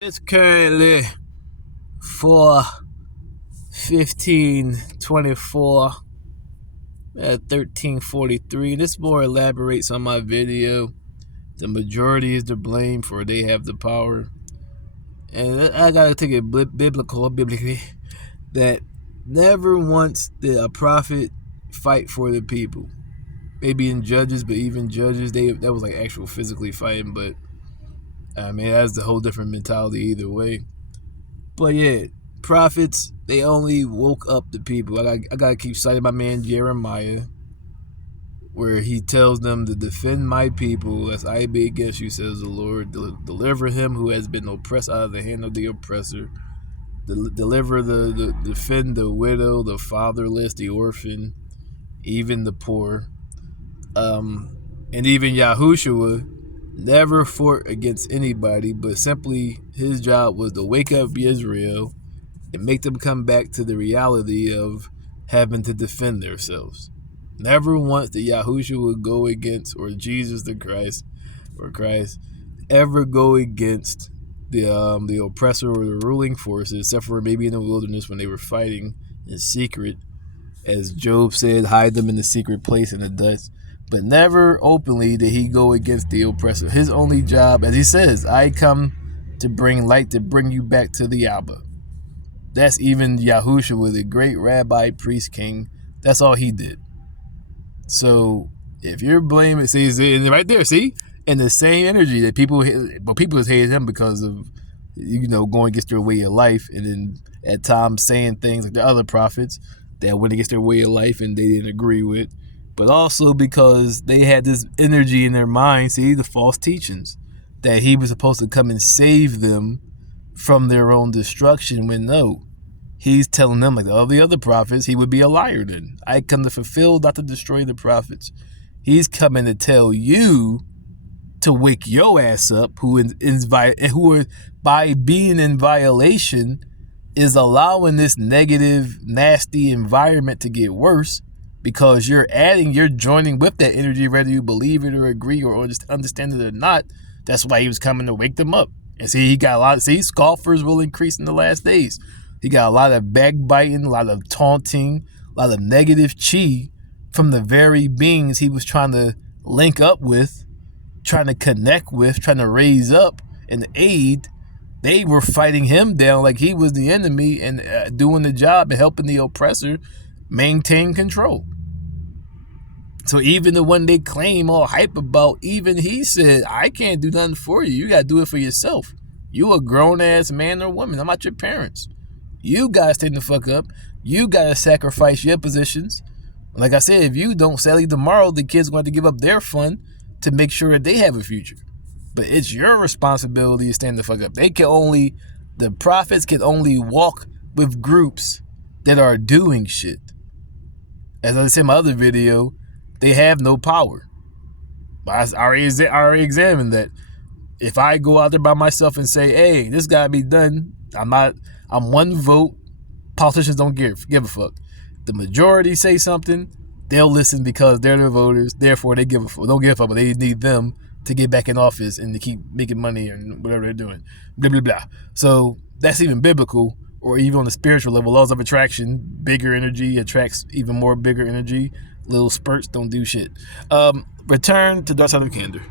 It's currently 4:15:24 at 13:43. This more elaborates on my video. The majority is to blame for they have the power. And I gotta take it biblically, that never once did a prophet fight for the people. Maybe in Judges, but even Judges, that was like actual physically fighting. But I mean, that's a whole different mentality either way. But yeah, prophets, they only woke up the people. I gotta keep citing my man Jeremiah, where he tells them to defend my people, lest I be against you, says the Lord. Deliver him who has been oppressed out of the hand of the oppressor. Defend the widow, the fatherless, the orphan, even the poor. And even Yahushua never fought against anybody, but simply his job was to wake up Israel and make them come back to the reality of having to defend themselves. Never once did Yahushua go against, or Jesus the Christ, or Christ, ever go against the oppressor or the ruling forces, except for maybe in the wilderness when they were fighting in secret. As Job said, hide them in the secret place in the dust. But never openly did he go against the oppressor. His only job, as he says, I come to bring light, to bring you back to the Abba. That's even Yahushua, the great rabbi, priest, king. That's all he did. So if you're blaming, see, right there, see, in the same energy that people hated him because of, going against their way of life, and then at times saying things like the other prophets that went against their way of life and they didn't agree with, but also because they had this energy in their mind, see, the false teachings, that he was supposed to come and save them from their own destruction, when no, he's telling them, like all the other prophets, he would be a liar then. I come to fulfill, not to destroy the prophets. He's coming to tell you to wake your ass up, who are, by being in violation, is allowing this negative, nasty environment to get worse, because you're joining with that energy, whether you believe it or agree or just understand it or not. That's why he was coming to wake them up. And see, he got a lot of, scoffers will increase in the last days. He got a lot of backbiting, a lot of taunting, a lot of negative chi from the very beings he was trying to link up with, trying to connect with, trying to raise up and aid. They were fighting him down like he was the enemy and doing the job and helping the oppressor maintain control. So even the one they claim all hype about, even he said, I can't do nothing for you. You got to do it for yourself. You a grown-ass man or woman. I'm not your parents. You got to stay the fuck up. You got to sacrifice your positions. Like I said, if you don't, sadly, tomorrow the kids are going to give up their fun to make sure that they have a future. But it's your responsibility to stand the fuck up. The prophets can only walk with groups that are doing shit. As I said in my other video, they have no power. But I already examined that. If I go out there by myself and say, hey, this gotta be done, I'm one vote. Politicians don't give a fuck. The majority say something, they'll listen because they're the voters. Therefore, they don't give a fuck, but they need them to get back in office and to keep making money or whatever they're doing. Blah, blah, blah. So that's even biblical, or even on the spiritual level. Laws of attraction, bigger energy attracts even more bigger energy. Little spurts don't do shit. Return to Dark Side of Candor.